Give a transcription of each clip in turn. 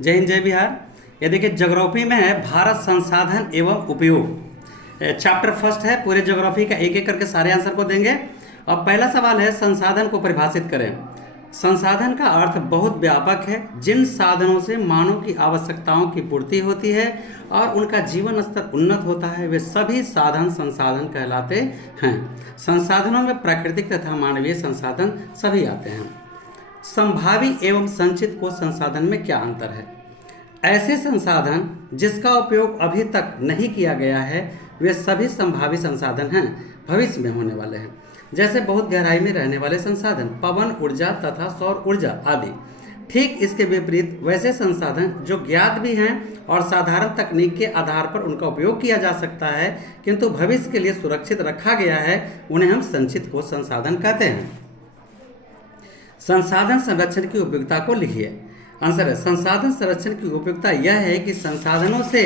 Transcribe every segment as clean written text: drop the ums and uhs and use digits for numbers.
जय हिंद जय बिहार। ये देखिए ज्योग्राफी में है भारत संसाधन एवं उपयोग। चैप्टर फर्स्ट है। पूरे ज्योग्राफी का एक एक करके सारे आंसर को देंगे। अब पहला सवाल है संसाधन को परिभाषित करें। संसाधन का अर्थ बहुत व्यापक है, जिन साधनों से मानव की आवश्यकताओं की पूर्ति होती है और उनका जीवन स्तर उन्नत होता है, वे सभी साधन संसाधन कहलाते हैं। संसाधनों में प्राकृतिक तथा मानवीय संसाधन सभी आते हैं। संभावी एवं संचित कोश संसाधन में क्या अंतर है? ऐसे संसाधन जिसका उपयोग अभी तक नहीं किया गया है वे सभी संभावी संसाधन हैं, भविष्य में होने वाले हैं। जैसे बहुत गहराई में रहने वाले संसाधन, पवन ऊर्जा तथा सौर ऊर्जा आदि। ठीक इसके विपरीत वैसे संसाधन जो ज्ञात भी हैं और साधारण तकनीक के आधार पर उनका उपयोग किया जा सकता है किंतु भविष्य के लिए सुरक्षित रखा गया है, उन्हें हम संचित कोश संसाधन कहते हैं। संसाधन संरक्षण की उपयोगिता को लिखिए। आंसर है संसाधन संरक्षण की उपयोगिता यह है कि संसाधनों से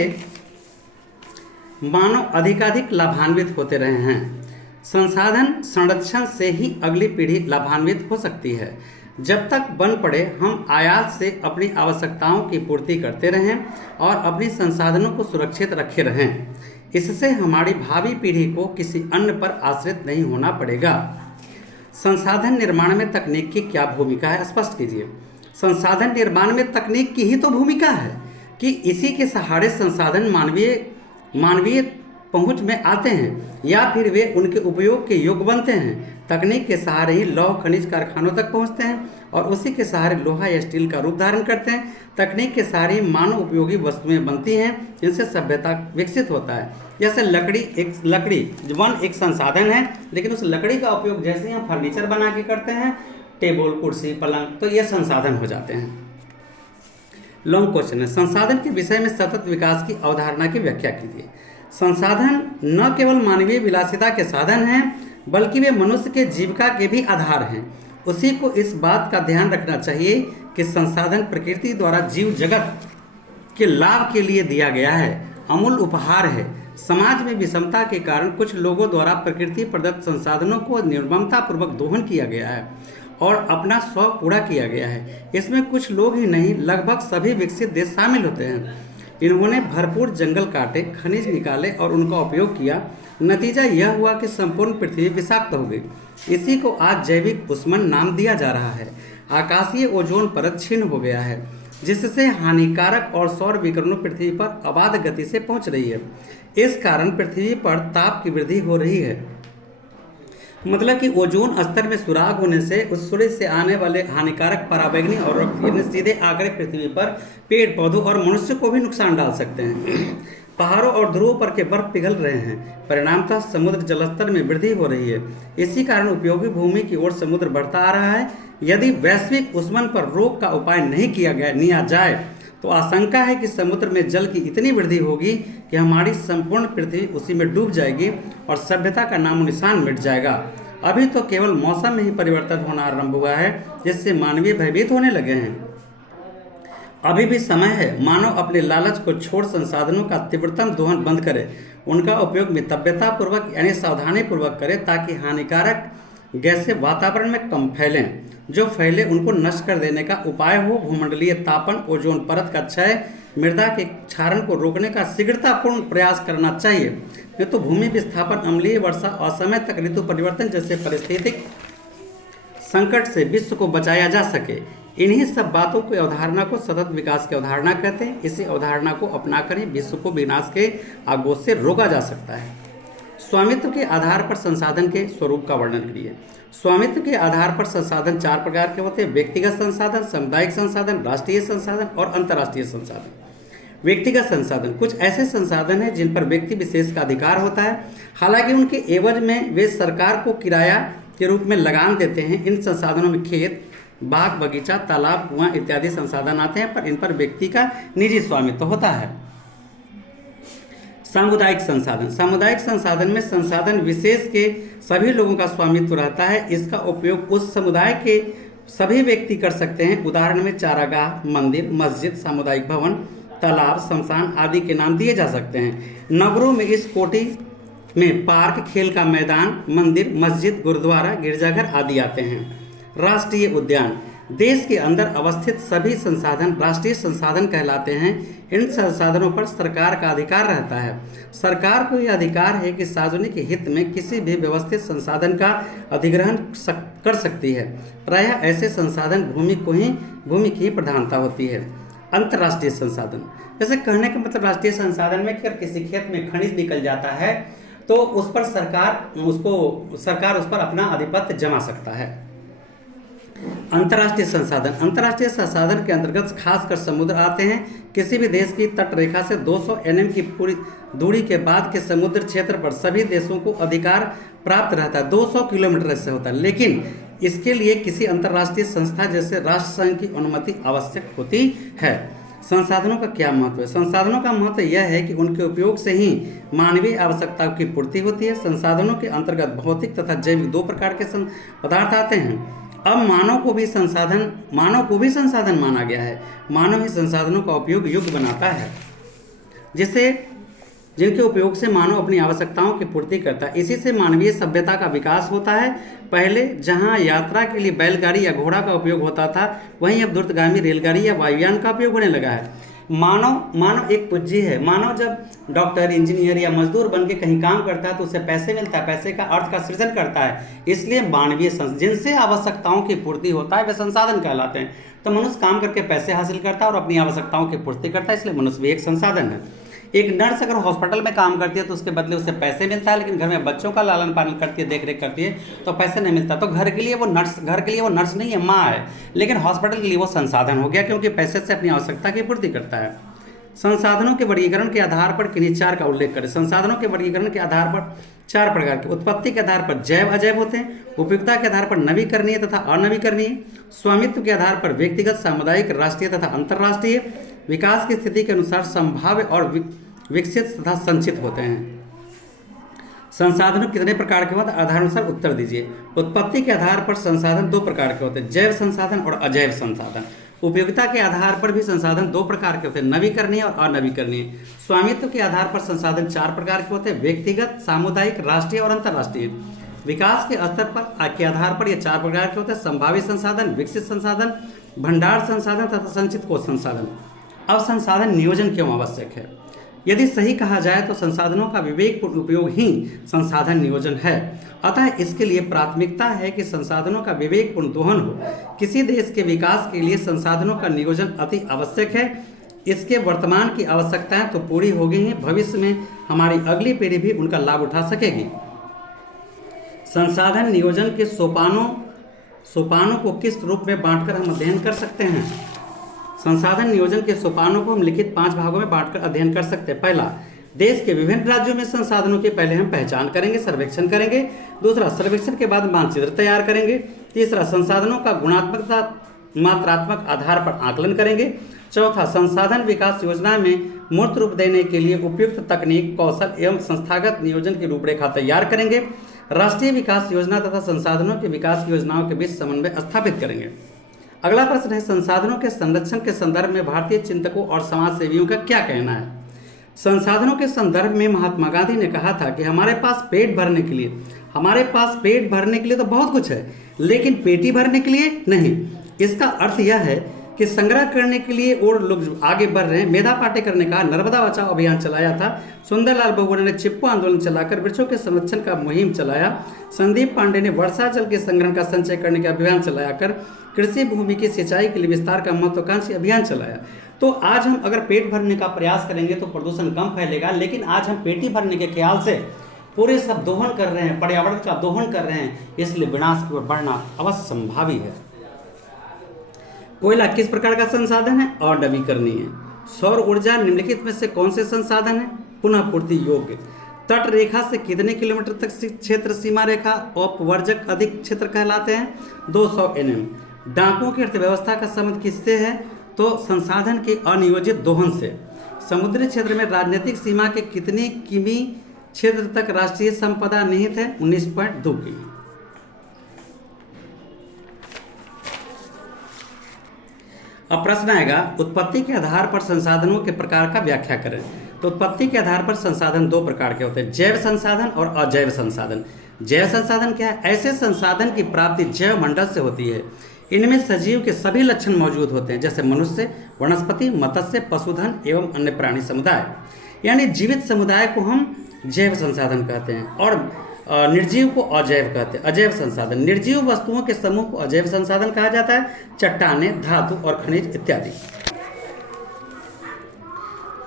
मानव अधिकाधिक लाभान्वित होते रहे हैं। संसाधन संरक्षण से ही अगली पीढ़ी लाभान्वित हो सकती है। जब तक बन पड़े हम आयात से अपनी आवश्यकताओं की पूर्ति करते रहें और अपनी संसाधनों को सुरक्षित रखे रहें। इससे हमारी भावी पीढ़ी को किसी अन्य पर आश्रित नहीं होना पड़ेगा। संसाधन निर्माण में तकनीक की क्या भूमिका है, स्पष्ट कीजिए। संसाधन निर्माण में तकनीक की ही तो भूमिका है कि इसी के सहारे संसाधन मानवीय पहुंच में आते हैं या फिर वे उनके उपयोग के योग्य बनते हैं। तकनीक के सहारे ही लौह खनिज कारखानों तक पहुंचते हैं और उसी के सहारे लोहा या स्टील का रूप धारण करते हैं। तकनीक के सहारे ही मानव उपयोगी वस्तुएं बनती हैं, जिनसे सभ्यता विकसित होता है। जैसे लकड़ी एक संसाधन है, लेकिन उस लकड़ी का उपयोग जैसे ही हम फर्नीचर बना के करते हैं, टेबल कुर्सी पलंग, तो ये संसाधन हो जाते हैं। लॉन्ग क्वेश्चन है, संसाधन के विषय में सतत विकास की अवधारणा की व्याख्या कीजिए। संसाधन न केवल मानवीय विलासिता के साधन हैं बल्कि वे मनुष्य के जीविका के भी आधार हैं। उसी को इस बात का ध्यान रखना चाहिए कि संसाधन प्रकृति द्वारा जीव जगत के लाभ के लिए दिया गया है, अमूल्य उपहार है। समाज में विषमता के कारण कुछ लोगों द्वारा प्रकृति प्रदत्त संसाधनों को निर्ममतापूर्वक दोहन किया गया है और अपना शौक पूरा किया गया है। इसमें कुछ लोग ही नहीं, लगभग सभी विकसित देश शामिल होते हैं। इन्होंने भरपूर जंगल काटे, खनिज निकाले और उनका उपयोग किया। नतीजा यह हुआ कि संपूर्ण पृथ्वी विषाक्त हो गई। इसी को आज जैविक उष्मन नाम दिया जा रहा है। आकाशीय ओजोन परत क्षीण हो गया है, जिससे हानिकारक और सौर विकिरणों पृथ्वी पर अबाध गति से पहुंच रही है। इस कारण पृथ्वी पर ताप की वृद्धि हो रही है। मतलब कि ओजोन स्तर में सुराग होने से उस सूर्य से आने वाले हानिकारक पराबैंगनी और सीधे आकर पृथ्वी पर पेड़ पौधों और मनुष्य को भी नुकसान डाल सकते हैं। पहाड़ों और ध्रुवों पर के बर्फ पिघल रहे हैं, परिणामतः समुद्र जलस्तर में वृद्धि हो रही है। इसी कारण उपयोगी भूमि की ओर समुद्र बढ़ता आ रहा है। यदि वैश्विक उष्मन पर रोक का उपाय नहीं किया जाए तो आशंका है कि समुद्र में जल की इतनी वृद्धि होगी कि हमारी संपूर्ण पृथ्वी उसी में डूब जाएगी और सभ्यता का नामो निशान मिट जाएगा। अभी तो केवल मौसम में ही परिवर्तन होना आरंभ हुआ है, जिससे मानवीय भयभीत होने लगे हैं। अभी भी समय है मानव अपने लालच को छोड़ संसाधनों का तीव्रतम दोहन बंद करे, उनका उपयोग मितव्यतापूर्वक यानी सावधानी पूर्वक करे, ताकि हानिकारक गैसें वातावरण में कम फैलें। जो फैले उनको नष्ट कर देने का उपाय हो। भूमंडलीय तापन, ओजोन परत का क्षय, मृदा के क्षारण को रोकने का शीघ्रतापूर्ण प्रयास करना चाहिए, नहीं तो भूमि विस्थापन, अम्लीय वर्षा, असमय तक ऋतु परिवर्तन जैसे पारिस्थितिक संकट से विश्व को बचाया जा सके। इन्हीं सब बातों की अवधारणा को सतत विकास की अवधारणा कहते हैं। इसी अवधारणा को अपनाकर ही विश्व को विनाश के आगोश से रोका जा सकता है। स्वामित्व के आधार पर संसाधन के स्वरूप का वर्णन करिए। स्वामित्व के आधार पर संसाधन चार प्रकार के होते हैं: व्यक्तिगत संसाधन, सामुदायिक संसाधन, राष्ट्रीय संसाधन और अंतर्राष्ट्रीय संसाधन। व्यक्तिगत संसाधन कुछ ऐसे संसाधन हैं जिन पर व्यक्ति विशेष का अधिकार होता है, हालांकि उनके एवज में वे सरकार को किराया के रूप में लगान देते हैं। इन संसाधनों में खेत, बाग बगीचा, तालाब, कुआं इत्यादि संसाधन आते हैं, पर इन पर व्यक्ति का निजी स्वामित्व होता है। सामुदायिक संसाधन, सामुदायिक संसाधन में संसाधन विशेष के सभी लोगों का स्वामित्व रहता है। इसका उपयोग उस समुदाय के सभी व्यक्ति कर सकते हैं। उदाहरण में चारागाह, मंदिर, मस्जिद, सामुदायिक भवन, तालाब, शमशान आदि के नाम दिए जा सकते हैं। नगरों में इस कोटि में पार्क, खेल का मैदान, मंदिर, मस्जिद, गुरुद्वारा, गिरजाघर आदि आते हैं। राष्ट्रीय उद्यान, देश के अंदर अवस्थित सभी संसाधन राष्ट्रीय संसाधन कहलाते हैं। इन संसाधनों पर सरकार का अधिकार रहता है। सरकार को यह अधिकार है कि सार्वजनिक हित में किसी भी व्यवस्थित संसाधन का अधिग्रहण कर सकती है। प्रायः ऐसे संसाधन भूमि की प्रधानता होती है। अंतर्राष्ट्रीय संसाधन, जैसे कहने का मतलब राष्ट्रीय संसाधन में कि अगर किसी खेत में खनिज निकल जाता है तो उस पर सरकार उस पर अपना आधिपत्य जमा सकता है। अंतर्राष्ट्रीय अंतर्राष्ट्रीय संसाधन के अंतर्गत खासकर समुद्र आते हैं। किसी भी देश की तट रेखा से 200 एनएम की पूरी दूरी के बाद के समुद्र क्षेत्र पर सभी देशों को अधिकार प्राप्त रहता है। 200 किलोमीटर से होता है, लेकिन इसके लिए किसी अंतर्राष्ट्रीय संस्था जैसे राष्ट्र संघ की अनुमति आवश्यक होती है। संसाधनों का क्या महत्व है? संसाधनों का महत्व यह है कि उनके उपयोग से ही मानवीय आवश्यकताओं की पूर्ति होती है। संसाधनों के अंतर्गत भौतिक तथा जैविक दो प्रकार के पदार्थ आते हैं। अब मानव को भी संसाधन माना गया है। मानव ही संसाधनों का उपयोग योग्य बनाता है जिनके उपयोग से मानव अपनी आवश्यकताओं की पूर्ति करता है। इसी से मानवीय सभ्यता का विकास होता है। पहले जहां यात्रा के लिए बैलगाड़ी या घोड़ा का उपयोग होता था, वहीं अब द्रुतगामी रेलगाड़ी या वायुयान का उपयोग होने लगा है। मानव एक पूंजी है। मानव जब डॉक्टर, इंजीनियर या मजदूर बन के कहीं काम करता है तो उसे पैसे मिलता है, पैसे का अर्थ का सृजन करता है। इसलिए मानवीय जिनसे आवश्यकताओं की पूर्ति होता है वे संसाधन कहलाते हैं। तो मनुष्य काम करके पैसे हासिल करता है और अपनी आवश्यकताओं की पूर्ति करता है, इसलिए मनुष्य भी एक संसाधन है। एक नर्स अगर हॉस्पिटल में काम करती है तो उसके बदले उसे पैसे मिलता है, लेकिन घर में बच्चों का लालन पालन करती है, देख रेख करती है तो पैसे नहीं मिलता। तो घर के लिए वो नर्स नहीं है, माँ है, लेकिन हॉस्पिटल के लिए वो संसाधन हो गया, क्योंकि पैसे से अपनी आवश्यकता की पूर्ति करता है। संसाधनों के वर्गीकरण के आधार पर किन्हीं चार का उल्लेख करें। संसाधनों के वर्गीकरण के आधार पर चार प्रकार के: उत्पत्ति के आधार पर जैव अजैव होते हैं, उपयोगिता के आधार पर नवीकरणीय तथा अनवीकरणीय, स्वामित्व के आधार पर व्यक्तिगत, सामुदायिक, राष्ट्रीय तथा अंतर्राष्ट्रीय, विकास की स्थिति के अनुसार संभाव्य और विकसित तथा संचित होते हैं। संसाधन कितने प्रकार के होते हैं? आधारानुसार उत्तर दीजिए। उत्पत्ति के आधार पर संसाधन दो प्रकार के होते हैं, जैव संसाधन और अजैव संसाधन। उपयोगिता के आधार पर भी संसाधन दो प्रकार के होते हैं, नवीकरणीय और अनवीकरणीय। स्वामित्व के आधार पर संसाधन चार प्रकार के होते हैं, व्यक्तिगत, सामुदायिक, राष्ट्रीय और अंतर्राष्ट्रीय। विकास के स्तर पर के आधार पर ये चार प्रकार के होते हैं, संभावित संसाधन, विकसित संसाधन, भंडार संसाधन तथा संचित कोष संसाधन। अब संसाधन नियोजन क्यों आवश्यक है? यदि सही कहा जाए तो संसाधनों का विवेकपूर्ण उपयोग ही संसाधन नियोजन है। अतः इसके लिए प्राथमिकता है कि संसाधनों का विवेकपूर्ण दोहन हो। किसी देश के विकास के लिए संसाधनों का नियोजन अति आवश्यक है। इसके वर्तमान की आवश्यकताएं तो पूरी हो गई हैं, भविष्य में हमारी अगली पीढ़ी भी उनका लाभ उठा सकेगी। संसाधन नियोजन के सोपानों को किस रूप में बांटकर हम अध्ययन कर सकते हैं? संसाधन नियोजन के सोपानों को हम लिखित 5 भागों में बांटकर अध्ययन कर सकते हैं। पहला, देश के विभिन्न राज्यों में संसाधनों की पहले हम पहचान करेंगे, सर्वेक्षण करेंगे। दूसरा, सर्वेक्षण के बाद मानचित्र तैयार करेंगे। तीसरा, संसाधनों का गुणात्मक मात्रात्मक आधार पर आकलन करेंगे। चौथा, संसाधन विकास योजना में मूर्त रूप देने के लिए उपयुक्त तकनीक, कौशल एवं संस्थागत नियोजन की रूपरेखा तैयार करेंगे। राष्ट्रीय विकास योजना तथा संसाधनों की विकास योजनाओं के बीच समन्वय स्थापित करेंगे। अगला प्रश्न है, संसाधनों के संरक्षण के संदर्भ में भारतीय चिंतकों और समाज सेवियों का क्या कहना है? संसाधनों के संदर्भ में महात्मा गांधी ने कहा था कि हमारे पास पेट भरने के लिए तो बहुत कुछ है, लेकिन पेटी भरने के लिए नहीं। इसका अर्थ यह है कि संग्रह करने के लिए और लोग आगे बढ़ रहे हैं। मेधा पाटेकर ने कहा, नर्मदा बचाओ अभियान चलाया था। सुंदरलाल बहुगुणा ने चिपको आंदोलन चलाकर वृक्षों के संरक्षण का मुहिम चलाया। संदीप पांडे ने वर्षा जल के संग्रहण का संचय करने का अभियान चलाया कर कृषि भूमि की सिंचाई के लिए विस्तार का महत्वाकांक्षी अभियान चलाया। तो आज हम अगर पेट भरने का प्रयास करेंगे तो प्रदूषण कम फैलेगा, लेकिन आज हम पेटी भरने के ख्याल से पूरे सब दोहन कर रहे हैं, पर्यावरण का दोहन कर रहे हैं, इसलिए विनाश की ओर बढ़ना अवश्य संभावी है। कोयला किस प्रकार का संसाधन है? अनवीकरणीय। सौर ऊर्जा निम्नलिखित में से कौन से संसाधन है? पुनः पूर्ति योग्य। तट रेखा से कितने किलोमीटर तक क्षेत्र सीमा रेखा अपवर्जक अधिक क्षेत्र कहलाते हैं? 200 एनएम। डाकों की अर्थव्यवस्था का संबंध किससे है? तो संसाधन के अनियोजित दोहन से। समुद्री क्षेत्र में राजनीतिक सीमा के कितनी किमी क्षेत्र तक राष्ट्रीय संपदा निहित है? 19.2 किमी। अब प्रश्न आएगा, उत्पत्ति के आधार पर संसाधनों के प्रकार का व्याख्या करें। तो उत्पत्ति के आधार पर संसाधन दो प्रकार के होते हैं, जैव संसाधन और अजैव संसाधन। जैव संसाधन क्या है? ऐसे संसाधन की प्राप्ति जैव मंडल से होती है। इनमें सजीव के सभी लक्षण मौजूद होते हैं, जैसे मनुष्य, वनस्पति, मत्स्य, पशुधन एवं अन्य प्राणी समुदाय। यानी जीवित समुदाय को हम जैव संसाधन कहते हैं और निर्जीव को अजैव कहते हैं, अजैव संसाधन। निर्जीव वस्तुओं के समूह को अजैव संसाधन कहा जाता है, चट्टानें, धातु और खनिज इत्यादि।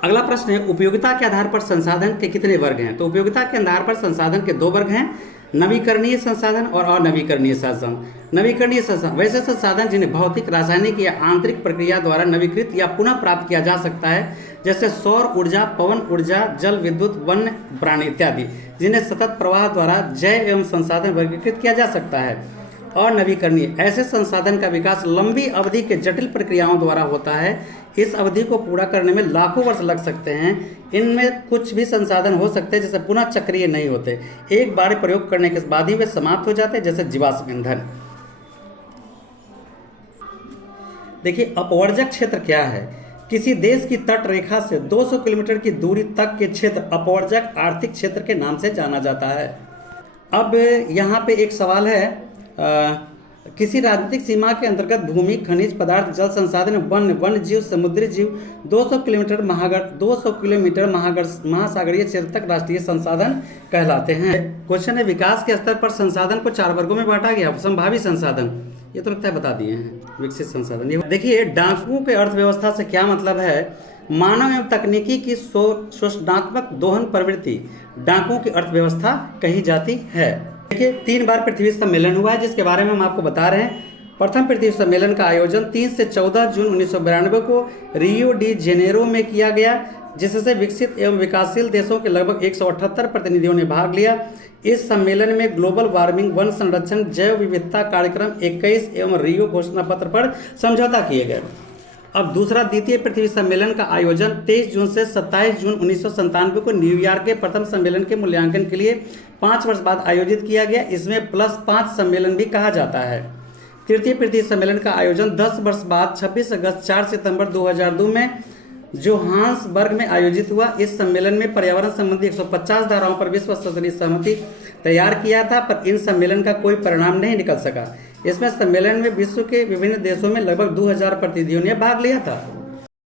अगला प्रश्न है, उपयोगिता के आधार पर संसाधन के कितने वर्ग हैं? तो उपयोगिता के आधार पर संसाधन के 2 वर्ग हैं, नवीकरणीय संसाधन और अनवीकरणीय संसाधन। नवीकरणीय संसाधन वैसे संसाधन जिन्हें भौतिक, रासायनिक या आंतरिक प्रक्रिया द्वारा नवीकृत या पुनः प्राप्त किया जा सकता है, जैसे सौर ऊर्जा, पवन ऊर्जा, जल विद्युत, वन्य प्राणी इत्यादि, जिन्हें सतत प्रवाह द्वारा जैव एवं संसाधन वर्गीकृत किया जा सकता है। और नवीकरणीय ऐसे संसाधन का विकास लंबी अवधि के जटिल प्रक्रियाओं द्वारा होता है। इस अवधि को पूरा करने में लाखों वर्ष लग सकते हैं। इनमें कुछ भी संसाधन हो सकते हैं जैसे पुनः चक्रीय नहीं होते, एक बार प्रयोग करने के बाद ही वे समाप्त हो जाते हैं, जैसे जीवाश्म ईंधन। देखिए, अपवर्जक क्षेत्र क्या है? किसी देश की तट रेखा से 200 किलोमीटर की दूरी तक के क्षेत्र अपवर्जक आर्थिक क्षेत्र के नाम से जाना जाता है। अब यहाँ पे एक सवाल है, किसी राजनीतिक सीमा के अंतर्गत भूमि, खनिज पदार्थ, जल संसाधन, वन्य जीव, समुद्री जीव 200 किलोमीटर महासागरीय क्षेत्र तक राष्ट्रीय संसाधन कहलाते हैं। क्वेश्चन है, विकास के स्तर पर संसाधन को 4 वर्गों में बांटा गया। संभावी संसाधन, ये तो लगता है बता दिए हैं। विकसित संसाधन, देखिए डाकुओं के अर्थव्यवस्था से क्या मतलब है? मानव एवं तकनीकी की शोषणात्मक दोहन प्रवृत्ति डाकुओं की अर्थव्यवस्था कही जाती है। देखिए, 3 बार पृथ्वी सम्मेलन हुआ है, जिसके बारे में हम आपको बता रहे हैं। प्रथम पृथ्वी सम्मेलन का आयोजन 3 से 14 जून 1992 को रियो डी जेनेरो में किया गया, जिससे विकसित एवं विकासशील देशों के लगभग 178 प्रतिनिधियों ने भाग लिया। इस सम्मेलन में ग्लोबल वार्मिंग, वन संरक्षण, जैव विविधता कार्यक्रम 21 एवं रियो घोषणा पत्र पर समझौता किए गए। अब दूसरा द्वितीय पृथ्वी सम्मेलन का आयोजन 23 जून से 27 जून 1997 को न्यूयॉर्क के प्रथम सम्मेलन के मूल्यांकन के लिए 5 वर्ष बाद आयोजित किया गया। इसमें +5 सम्मेलन भी कहा जाता है। तृतीय पृथ्वी सम्मेलन का आयोजन 10 वर्ष बाद 26 अगस्त 4 सितंबर 2002 में जोहान्सबर्ग में आयोजित हुआ। इस सम्मेलन में पर्यावरण संबंधी 150 धाराओं पर विश्व स्तरीय सहमति तैयार किया था, पर इन सम्मेलन का कोई परिणाम नहीं निकल सका। इसमें सम्मेलन में विश्व के विभिन्न देशों में लगभग 2000 प्रतिनिधियों ने भाग लिया था।